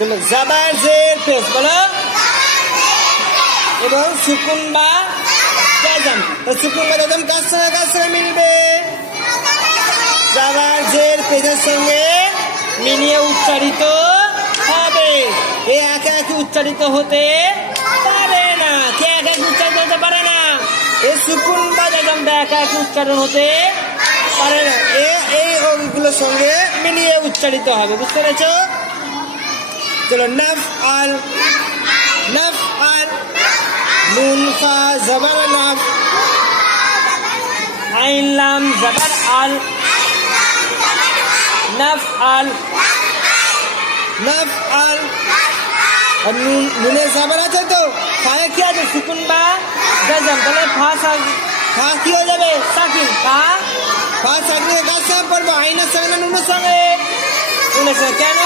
চলো জাবার জের পেশ বলো এবং সুকুন বা জাজম। তো সুকুন বা জাজম কার সঙ্গে মিলবে? জাবার জের পেশের সঙ্গে মিলিয়ে উচ্চারিত হবে। এ একা একই উচ্চারিত হতে পারে না। কে একা একই উচ্চারিত হতে পারে না? এ সুকুন বা জাজমটা একা একই উচ্চারণ হতে পারে না। এই ওগুলোর সঙ্গে মিলিয়ে উচ্চারিত হবে। বুঝতে পেরেছ? চলো নফ আল নুন ফা জবর নফ আইন লাম জবর আল নফ আল আর নুনে জবর আছে তো ফায়ে কি আছে? সুকুন বা জাজম। তাহলে ফা কি হয়ে যাবে? সাকিন। ফা সাকিন কার সঙ্গে পড়বো? আইনের সঙ্গে না নুনের সঙ্গে? কেন?